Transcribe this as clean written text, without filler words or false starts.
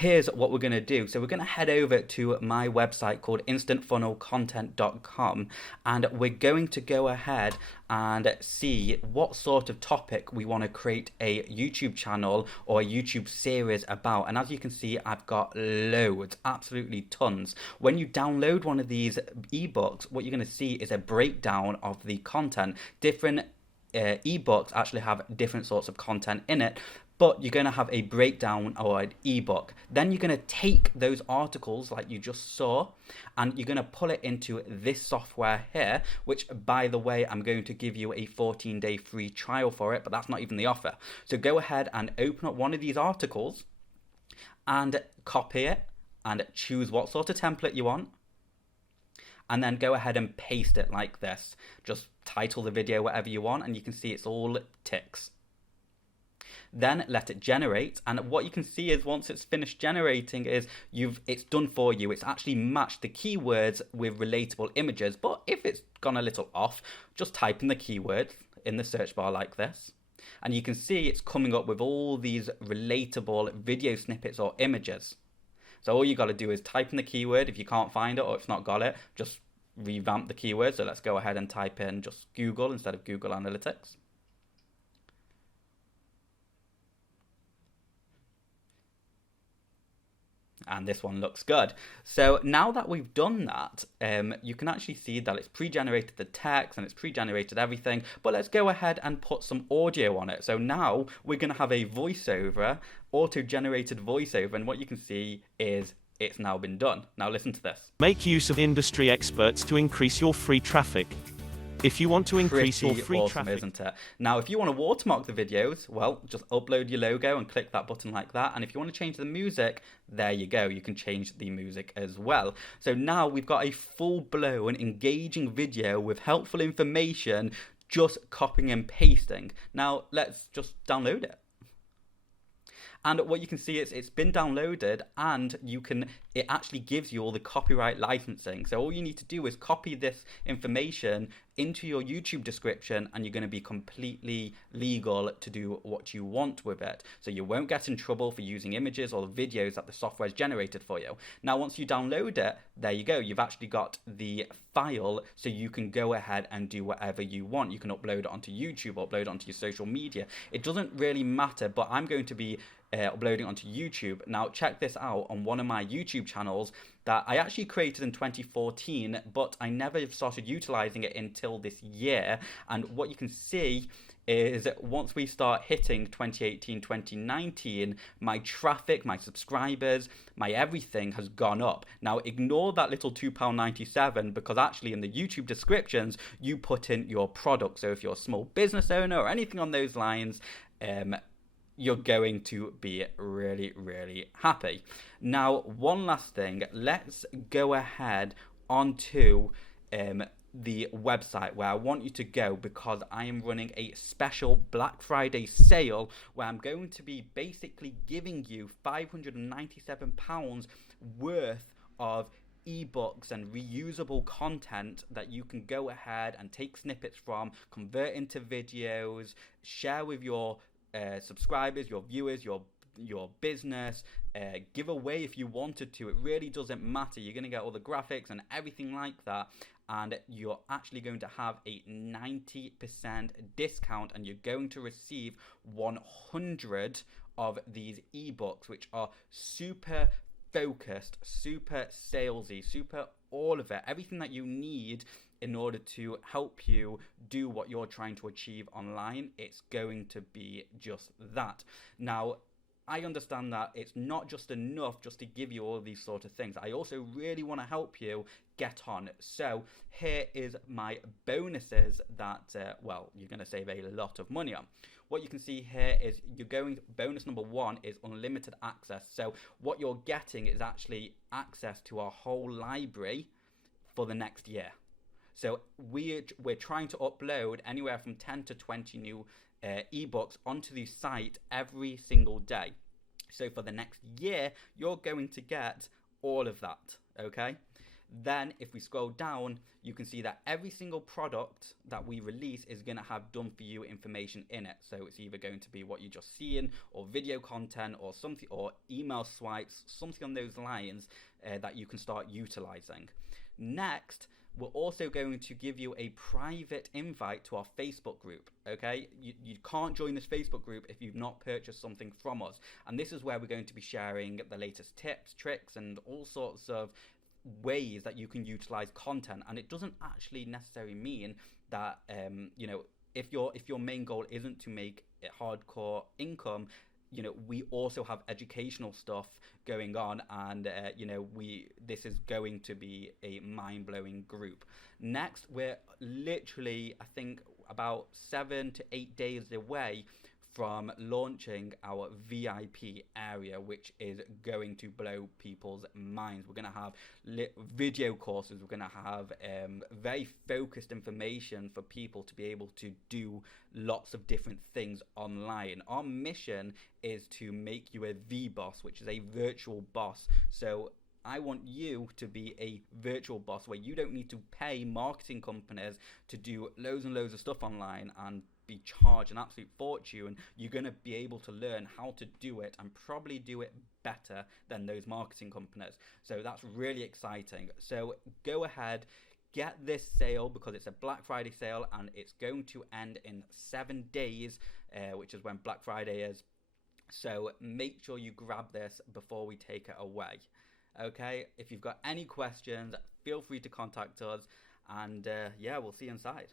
here's what we're going to do. So we're going to head over to my website called instantfunnelcontent.com, and we're going to go ahead and see what sort of topic we want to create a YouTube channel or a YouTube series about. And as you can see, I've got loads, absolutely tons. When you download one of these ebooks, what you're going to see is a breakdown of the content. Different ebooks actually have different sorts of content in it, but you're going to have a breakdown or an ebook. Then you're going to take those articles like you just saw, and you're going to pull it into this software here, which, by the way, I'm going to give you a 14-day free trial for it, but that's not even the offer. So go ahead and open up one of these articles and copy it and choose what sort of template you want. And then go ahead and paste it like this. Just title the video whatever you want, and you can see it's all ticks. Then let it generate, and what you can see is once it's finished generating is it's done for you. It's actually matched the keywords with relatable images, but if it's gone a little off, just type in the keyword in the search bar like this, and you can see it's coming up with all these relatable video snippets or images. So all you got to do is type in the keyword. If you can't find it or if it's not got it, just revamp the keyword. So let's go ahead and type in just Google instead of Google Analytics. And this one looks good. So now that we've done that, you can actually see that it's pre-generated the text and it's pre-generated everything, but let's go ahead and put some audio on it. So now we're going to have a voiceover, auto-generated voiceover, and what you can see is it's now been done. Now listen to this. Make use of industry experts to increase your free traffic. If you want to increase your free awesome, traffic, isn't it? Now, if you want to watermark the videos, well, just upload your logo and click that button like that. And if you want to change the music, there you go. You can change the music as well. So now we've got a full-blown engaging video with helpful information, just copying and pasting. Now, let's just download it. And what you can see is it's been downloaded, and it actually gives you all the copyright licensing. So all you need to do is copy this information into your YouTube description, and you're going to be completely legal to do what you want with it. So you won't get in trouble for using images or videos that the software has generated for you. Now, once you download it, there you go. You've actually got the file, so you can go ahead and do whatever you want. You can upload it onto YouTube, upload it onto your social media. It doesn't really matter, but I'm going to be uploading onto YouTube. Now check this out on one of my YouTube channels that I actually created in 2014, but I never started utilizing it until this year. And what you can see is once we start hitting 2018, 2019, my traffic, my subscribers, my everything has gone up. Now ignore that little £2.97, because actually in the YouTube descriptions, you put in your product. So if you're a small business owner or anything on those lines, you're going to be really, really happy. Now, one last thing, let's go ahead onto the website where I want you to go, because I am running a special Black Friday sale where I'm going to be basically giving you £597 worth of ebooks and reusable content that you can go ahead and take snippets from, convert into videos, share with your subscribers, your viewers, your business, give away if you wanted to. It really doesn't matter. You're going to get all the graphics and everything like that, and you're actually going to have a 90% discount, and you're going to receive 100 of these ebooks, which are super focused, super salesy, super all of it, everything that you need in order to help you do what you're trying to achieve online. It's going to be just that. Now, I understand that it's not just enough just to give you all these sort of things. I also really want to help you get on. So here is my bonuses that, well, you're going to save a lot of money on. What you can see here is bonus number 1 is unlimited access. So what you're getting is actually access to our whole library for the next year. So we're trying to upload anywhere from 10 to 20 new ebooks onto the site every single day. So for the next year, you're going to get all of that, okay? Then if we scroll down, you can see that every single product that we release is going to have done for you information in it. So it's either going to be what you're just seeing, or video content, or something, or email swipes, something on those lines that you can start utilizing. Next, we're also going to give you a private invite to our Facebook group. Okay, you can't join this Facebook group if you've not purchased something from us, and this is where we're going to be sharing the latest tips, tricks, and all sorts of ways that you can utilize content. And it doesn't actually necessarily mean that if your main goal isn't to make it hardcore income, we also have educational stuff going on, and this is going to be a mind-blowing group. Next, we're literally, I think, about 7 to 8 days away from launching our VIP area, which is going to blow people's minds. We're going to have video courses. We're going to have very focused information for people to be able to do lots of different things online. Our mission is to make you a V-boss, which is a virtual boss. So I want you to be a virtual boss where you don't need to pay marketing companies to do loads and loads of stuff online and be charged an absolute fortune. You're going to be able to learn how to do it and probably do it better than those marketing companies. So that's really exciting. So go ahead, get this sale, because it's a Black Friday sale and it's going to end in 7 days, which is when Black Friday is. So make sure you grab this before we take it away. Okay, if you've got any questions, feel free to contact us, and we'll see you inside.